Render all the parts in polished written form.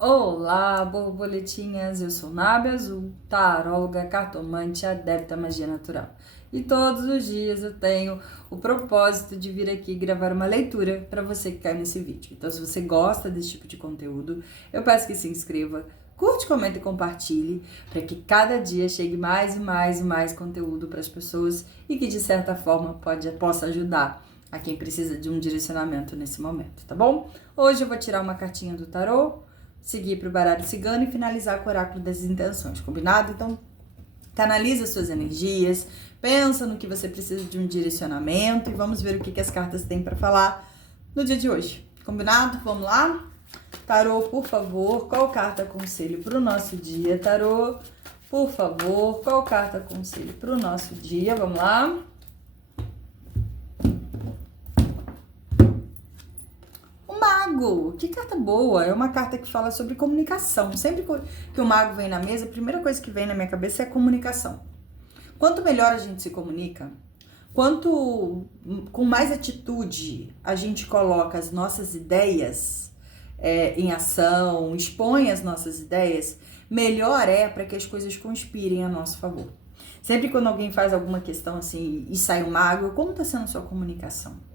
Olá, borboletinhas! Eu sou Nábia Azul, taróloga, cartomante, adepta à magia natural. E todos os dias eu tenho o propósito de vir aqui gravar uma leitura para você que cai nesse vídeo. Então, se você gosta desse tipo de conteúdo, eu peço que se inscreva, curte, comenta e compartilhe, para que cada dia chegue mais e mais e mais conteúdo para as pessoas e que, de certa forma, possa ajudar a quem precisa de um direcionamento nesse momento, tá bom? Hoje eu vou tirar uma cartinha do tarô, seguir para o baralho cigano e finalizar com o oráculo das intenções, combinado? Então, canaliza suas energias, pensa no que você precisa de um direcionamento e vamos ver o que as cartas têm para falar no dia de hoje, combinado? Vamos lá? Tarô, por favor, qual carta conselho para o nosso dia? Tarô, por favor, qual carta conselho para o nosso dia? Vamos lá? Mago, que carta boa, é uma carta que fala sobre comunicação. Sempre que o mago vem na mesa, a primeira coisa que vem na minha cabeça é comunicação. Quanto melhor a gente se comunica, quanto com mais atitude a gente coloca as nossas ideias em ação, expõe as nossas ideias, melhor é para que as coisas conspirem a nosso favor. Sempre quando alguém faz alguma questão assim e sai um mago, como está sendo a sua comunicação?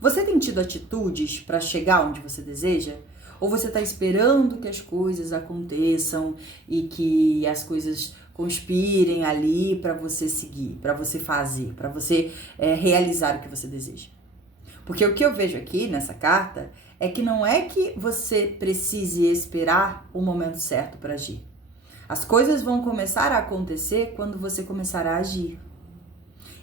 Você tem tido atitudes para chegar onde você deseja? Ou você está esperando que as coisas aconteçam e que as coisas conspirem ali para você seguir, para você fazer, para você realizar o que você deseja? Porque o que eu vejo aqui nessa carta é que não é que você precise esperar o momento certo para agir. As coisas vão começar a acontecer quando você começar a agir.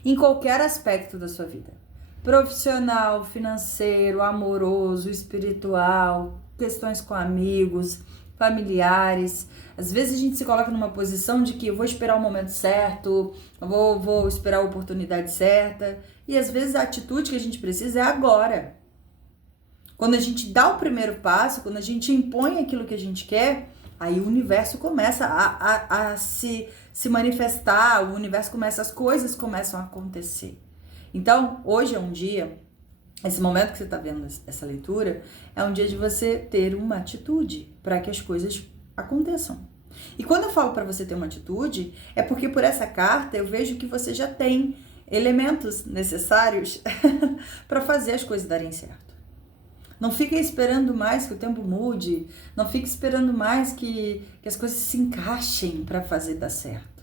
Em qualquer aspecto da sua vida. Profissional, financeiro, amoroso, espiritual, questões com amigos, familiares. Às vezes a gente se coloca numa posição de que eu vou esperar o momento certo, vou esperar a oportunidade certa. E às vezes a atitude que a gente precisa é agora. Quando a gente dá o primeiro passo, quando a gente impõe aquilo que a gente quer, aí o universo começa a se manifestar, o universo começa, as coisas começam a acontecer. Então, hoje é um dia, esse momento que você está vendo essa leitura, é um dia de você ter uma atitude para que as coisas aconteçam. E quando eu falo para você ter uma atitude, é porque por essa carta eu vejo que você já tem elementos necessários para fazer as coisas darem certo. Não fica esperando mais que o tempo mude, não fica esperando mais que as coisas se encaixem para fazer dar certo.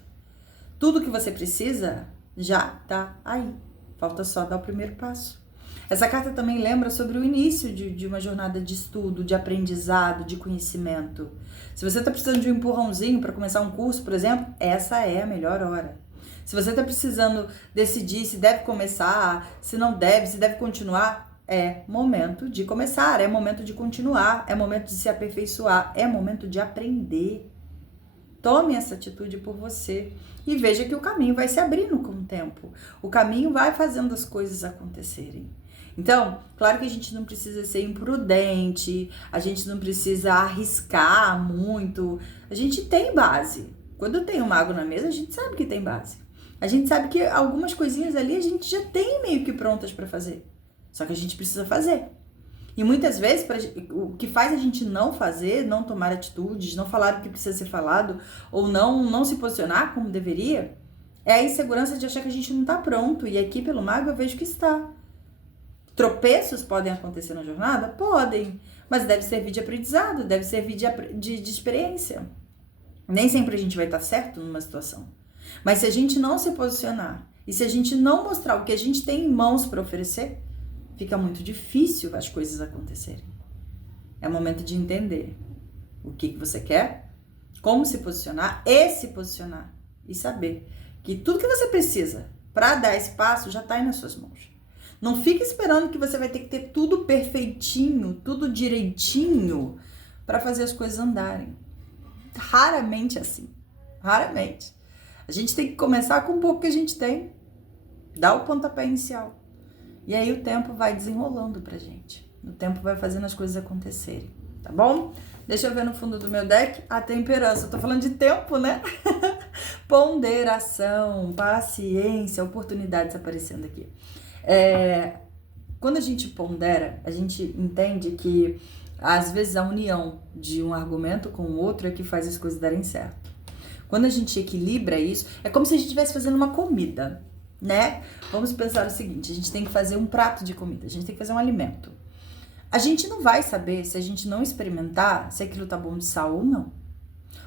Tudo que você precisa já está aí. Falta só dar o primeiro passo. Essa carta também lembra sobre o início de uma jornada de estudo, de aprendizado, de conhecimento. Se você está precisando de um empurrãozinho para começar um curso, por exemplo, essa é a melhor hora. Se você está precisando decidir se deve começar, se não deve, se deve continuar, é momento de começar, é momento de continuar, é momento de se aperfeiçoar, é momento de aprender. Tome essa atitude por você e veja que o caminho vai se abrindo com o tempo. O caminho vai fazendo as coisas acontecerem. Então, claro que a gente não precisa ser imprudente, a gente não precisa arriscar muito. A gente tem base. Quando tem um mago na mesa, a gente sabe que tem base. A gente sabe que algumas coisinhas ali a gente já tem meio que prontas para fazer. Só que a gente precisa fazer. E muitas vezes, o que faz a gente não fazer, não tomar atitudes, não falar o que precisa ser falado, ou não se posicionar como deveria, é a insegurança de achar que a gente não está pronto. E aqui, pelo mago, eu vejo que está. Tropeços podem acontecer na jornada? Podem. Mas deve servir de aprendizado, deve servir de experiência. Nem sempre a gente vai estar certo numa situação. Mas se a gente não se posicionar, e se a gente não mostrar o que a gente tem em mãos para oferecer, fica muito difícil as coisas acontecerem. É o momento de entender o que você quer, como se posicionar e saber que tudo que você precisa para dar esse passo já está aí nas suas mãos. Não fique esperando que você vai ter que ter tudo perfeitinho, tudo direitinho para fazer as coisas andarem. Raramente assim. Raramente. A gente tem que começar com um pouco que a gente tem. Dar o pontapé inicial. E aí o tempo vai desenrolando pra gente. O tempo vai fazendo as coisas acontecerem, tá bom? Deixa eu ver no fundo do meu deck a temperança. Eu tô falando de tempo, né? Ponderação, paciência, oportunidades aparecendo aqui. Quando a gente pondera, a gente entende que Às vezes a união de um argumento com o outro é que faz as coisas darem certo. Quando a gente equilibra isso, é como se a gente estivesse fazendo uma comida, né? Vamos pensar o seguinte, a gente tem que fazer um prato de comida, a gente tem que fazer um alimento. A gente não vai saber, se a gente não experimentar, se aquilo tá bom de sal ou não.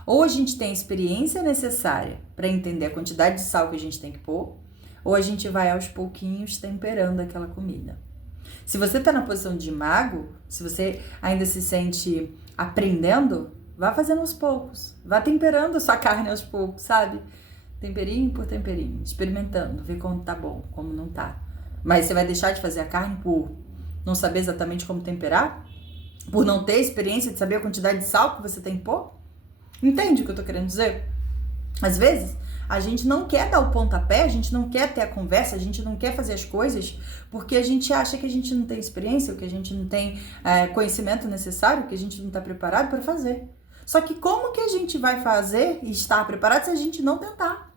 Ou a gente tem a experiência necessária para entender a quantidade de sal que a gente tem que pôr, ou a gente vai aos pouquinhos temperando aquela comida. Se você tá na posição de mago, se você ainda se sente aprendendo, vá fazendo aos poucos. Vá temperando a sua carne aos poucos, sabe? Temperinho por temperinho, experimentando, ver como tá bom, como não tá. Mas você vai deixar de fazer a carne por não saber exatamente como temperar? Por não ter experiência de saber a quantidade de sal que você tem que pôr? Entende o que eu tô querendo dizer? Às vezes, a gente não quer dar o pontapé, a gente não quer ter a conversa, a gente não quer fazer as coisas porque a gente acha que a gente não tem experiência, ou que a gente não tem conhecimento necessário, que a gente não tá preparado para fazer. Só que como que a gente vai fazer e estar preparado se a gente não tentar?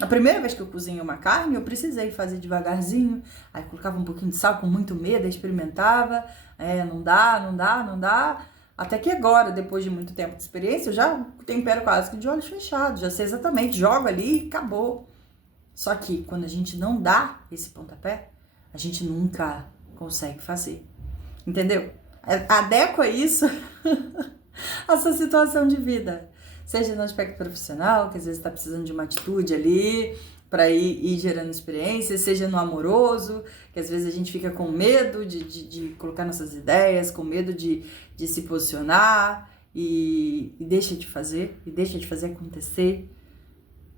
A primeira vez que eu cozinhei uma carne, eu precisei fazer devagarzinho, aí colocava um pouquinho de sal com muito medo, aí experimentava, não dá. Até que agora, depois de muito tempo de experiência, eu já tempero quase que de olhos fechados, já sei exatamente, jogo ali e acabou. Só que quando a gente não dá esse pontapé, a gente nunca consegue fazer. Entendeu? Adequa isso a sua situação de vida. Seja no aspecto profissional, que às vezes está precisando de uma atitude ali para ir gerando experiência, seja no amoroso, que às vezes a gente fica com medo de colocar nossas ideias, com medo de se posicionar e deixa de fazer acontecer.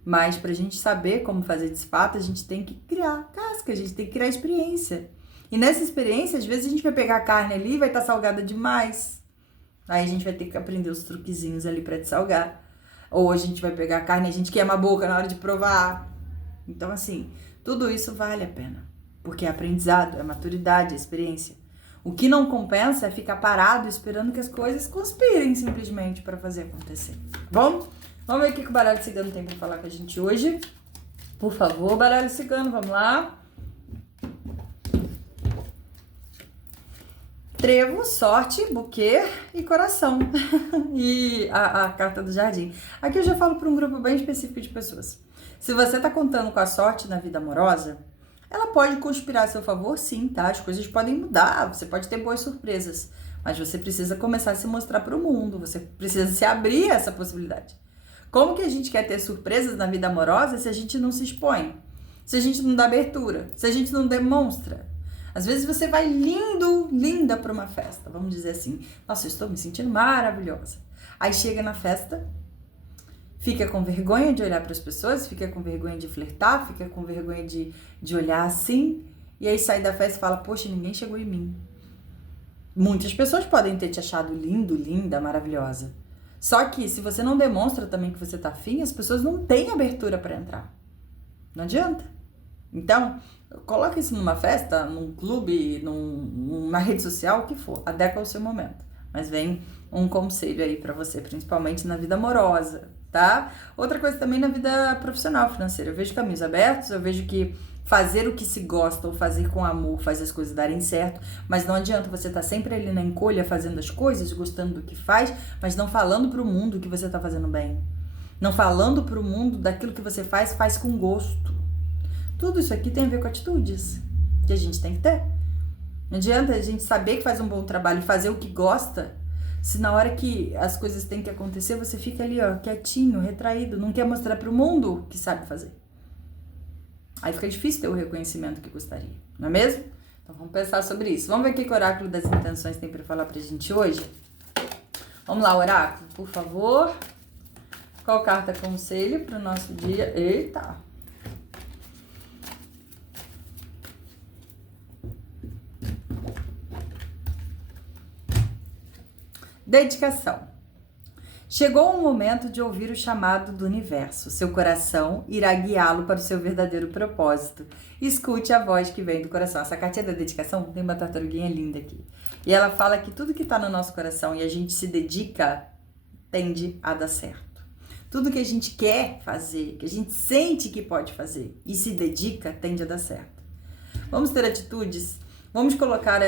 Mas para a gente saber como fazer de fato, a gente tem que criar casca, a gente tem que criar experiência. E nessa experiência, às vezes a gente vai pegar a carne ali e vai estar salgada demais. Aí a gente vai ter que aprender os truquezinhos ali para dessalgar. Ou a gente vai pegar a carne e a gente queima a boca na hora de provar. Então, assim, tudo isso vale a pena. Porque é aprendizado, é maturidade, é experiência. O que não compensa é ficar parado esperando que as coisas conspirem simplesmente para fazer acontecer. Bom, vamos ver o que o baralho cigano tem para falar com a gente hoje. Por favor, baralho cigano, vamos lá. Trevo, sorte, buquê e coração. E a carta do jardim. Aqui eu já falo para um grupo bem específico de pessoas. Se você tá contando com a sorte na vida amorosa, ela pode conspirar a seu favor, sim, tá? As coisas podem mudar, você pode ter boas surpresas. Mas você precisa começar a se mostrar para o mundo, você precisa se abrir a essa possibilidade. Como que a gente quer ter surpresas na vida amorosa se a gente não se expõe? Se a gente não dá abertura? Se a gente não demonstra? Às vezes você vai linda para uma festa, vamos dizer assim. Nossa, eu estou me sentindo maravilhosa. Aí chega na festa, fica com vergonha de olhar para as pessoas, fica com vergonha de flertar, fica com vergonha de olhar assim. E aí sai da festa e fala, poxa, ninguém chegou em mim. Muitas pessoas podem ter te achado lindo, linda, maravilhosa. Só que se você não demonstra também que você tá afim, as pessoas não têm abertura para entrar. Não adianta. Então, coloque isso numa festa, num clube, numa rede social, o que for. Adequa ao seu momento. Mas vem um conselho aí pra você, principalmente na vida amorosa, tá? Outra coisa também na vida profissional, financeira. Eu vejo caminhos abertos, eu vejo que fazer o que se gosta ou fazer com amor faz as coisas darem certo, mas não adianta você estar sempre ali na encolha fazendo as coisas, gostando do que faz, mas não falando pro mundo que você tá fazendo bem. Não falando pro mundo daquilo que você faz com gosto. Tudo isso aqui tem a ver com atitudes que a gente tem que ter. Não adianta a gente saber que faz um bom trabalho e fazer o que gosta, se na hora que as coisas têm que acontecer, você fica ali, ó, quietinho, retraído, não quer mostrar pro mundo que sabe fazer. Aí fica difícil ter o reconhecimento que gostaria, não é mesmo? Então vamos pensar sobre isso. Vamos ver o que o Oráculo das Intenções tem para falar pra gente hoje? Vamos lá, Oráculo, por favor. Qual carta conselho pro nosso dia? Eita! Dedicação. Chegou o momento de ouvir o chamado do universo. Seu coração irá guiá-lo para o seu verdadeiro propósito. Escute a voz que vem do coração. Essa cartinha da dedicação tem uma tartaruguinha linda aqui. E ela fala que tudo que está no nosso coração e a gente se dedica, tende a dar certo. Tudo que a gente quer fazer, que a gente sente que pode fazer e se dedica, tende a dar certo. Vamos ter atitudes? Vamos colocar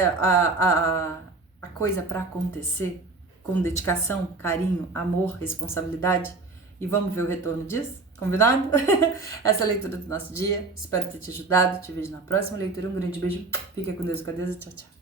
a coisa para acontecer com dedicação, carinho, amor, responsabilidade e vamos ver o retorno disso? Combinado? Essa é a leitura do nosso dia. Espero ter te ajudado. Te vejo na próxima leitura. Um grande beijo. Fica com Deus e com a Deus. Tchau, tchau.